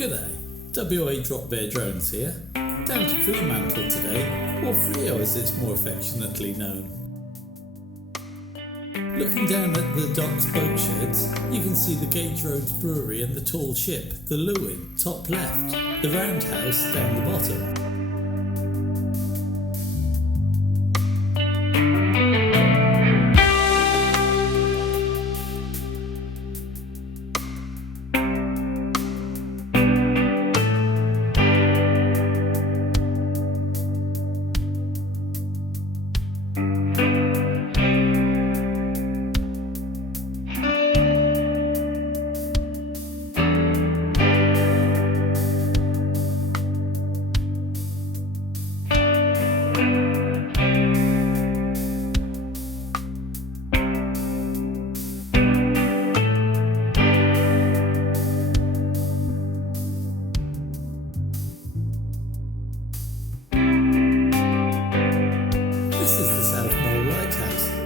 G'day, WA Drop Bear Drones here, down to Fremantle today, or Freo as it's more affectionately known. Looking down at the dock's boat sheds, you can see the Gage Roads Brewery and the tall ship, the Lewin, top left, the roundhouse down the bottom.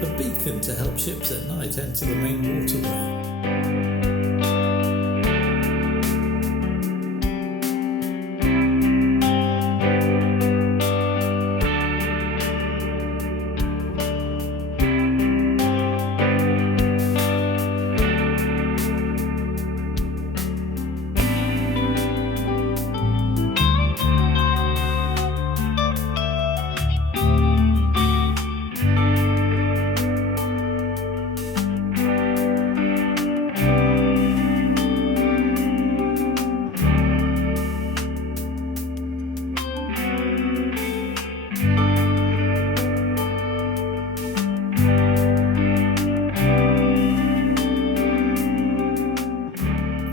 A beacon to help ships at night enter the main waterway.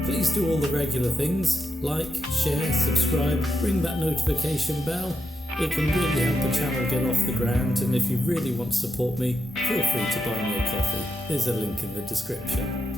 Please do all the regular things, like, share, subscribe, ring that notification bell. It can really help the channel get off the ground, and if you really want to support me, feel free to buy me a coffee. There's a link in the description.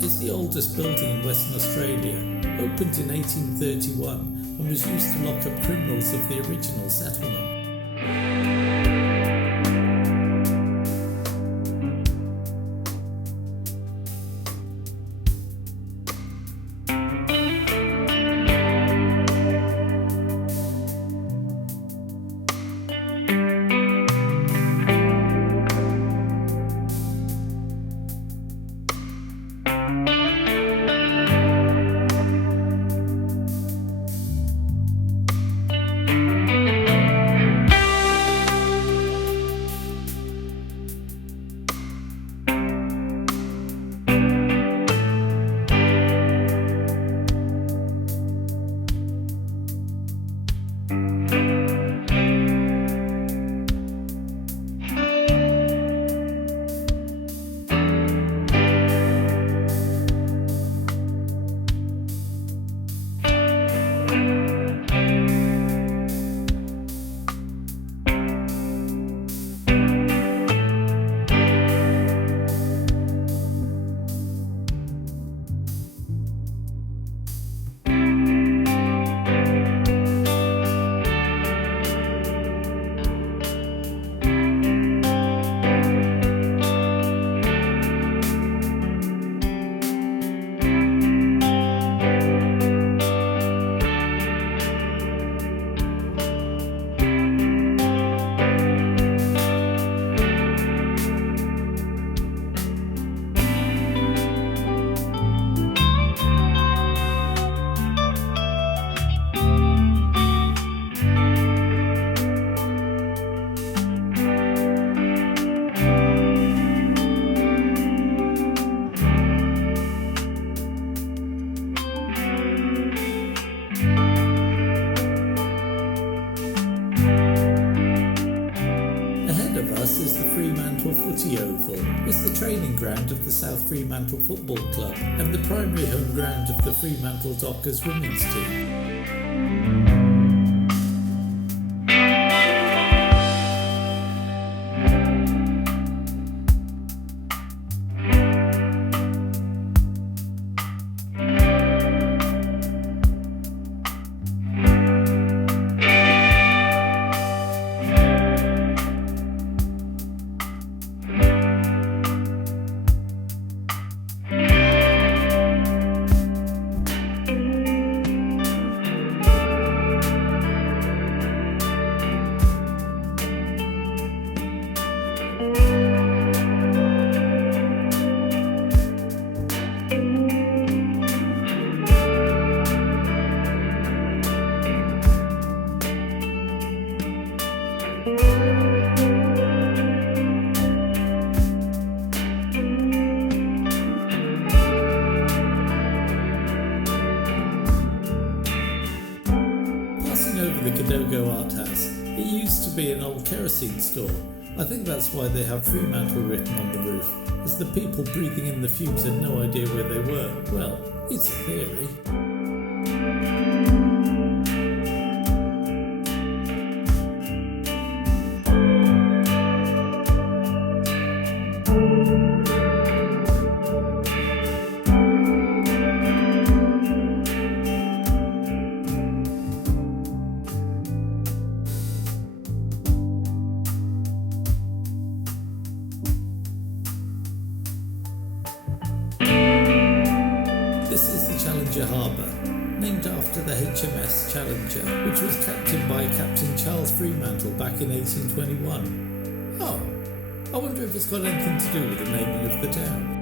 Is the oldest building in Western Australia, opened in 1831 and was used to lock up criminals of the original settlement. Is the Fremantle Footy Oval. It's the training ground of the South Fremantle Football Club and the primary home ground of the Fremantle Dockers women's team. Over the Cottesloe Art House. It used to be an old kerosene store. I think that's why they have Fremantle written on the roof, as the people breathing in the fumes had no idea where they were. Well, it's a theory. This is the Challenger Harbour, named after the HMS Challenger, which was captained by Captain Charles Fremantle back in 1821. Oh, I wonder if it's got anything to do with the naming of the town.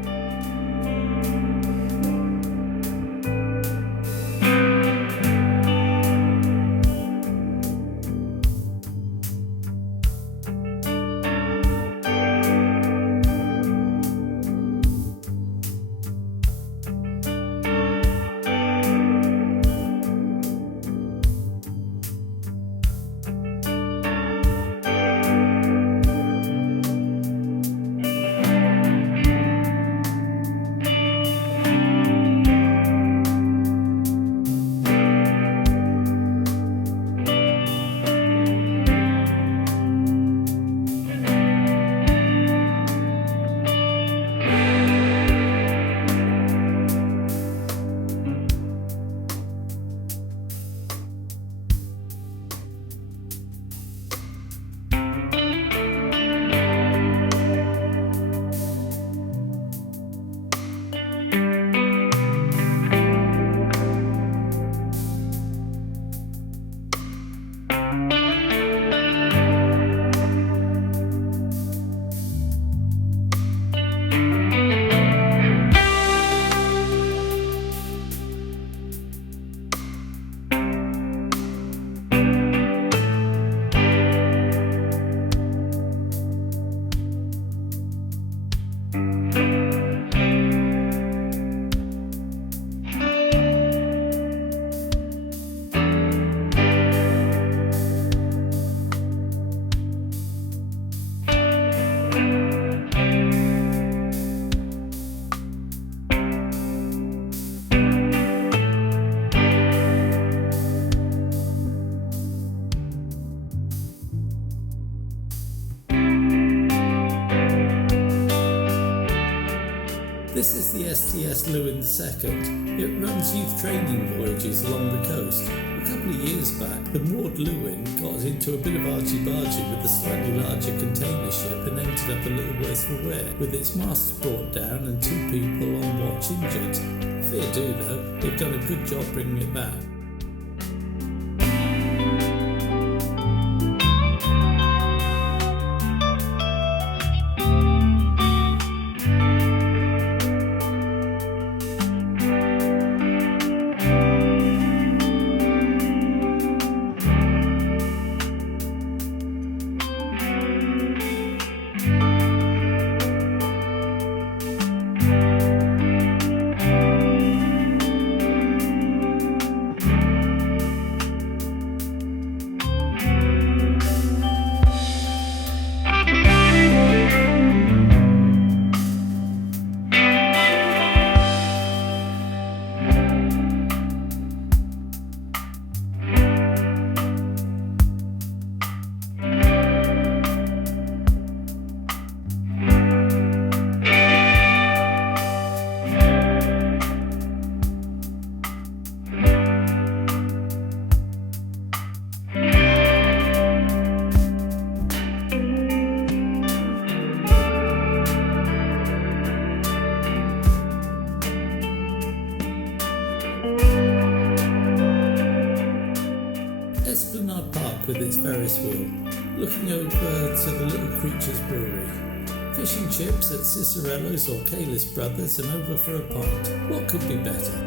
This is the STS Lewin II. It runs youth training voyages along the coast. A couple of years back, the moored Lewin got into a bit of argy-bargy with the slightly larger container ship and ended up a little worse for wear, with its mast brought down and 2 people on watch injured. Fair do though, they've done a good job bringing it back. With its Ferris wheel, looking over to the Little Creatures Brewery. Fish and chips at Cicerello's or Kalis Brothers and over for a pint. What could be better?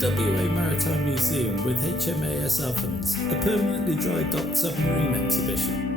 WA Maritime Museum with HMAS Ovens, a permanently dry docked submarine exhibition.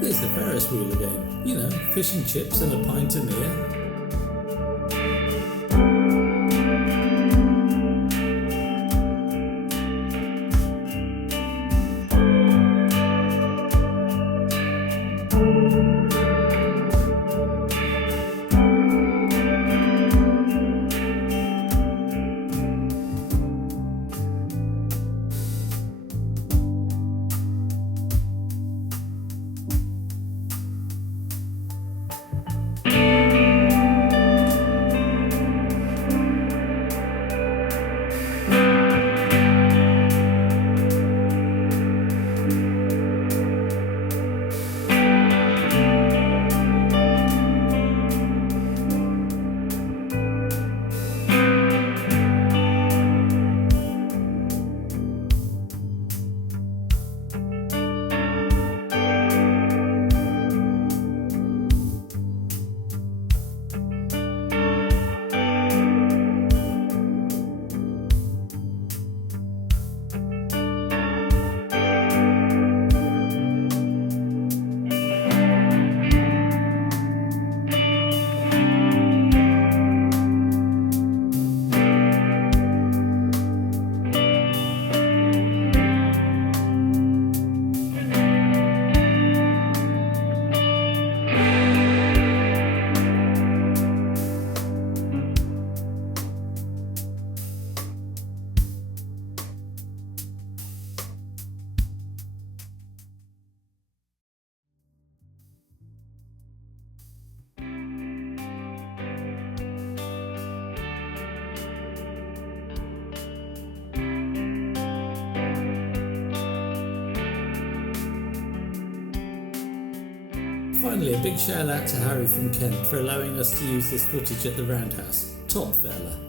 There's the Ferris wheel again. You know, fish and chips and a pint of beer. Finally, a big shout out to Harry from Kent for allowing us to use this footage at the Roundhouse. Top fella.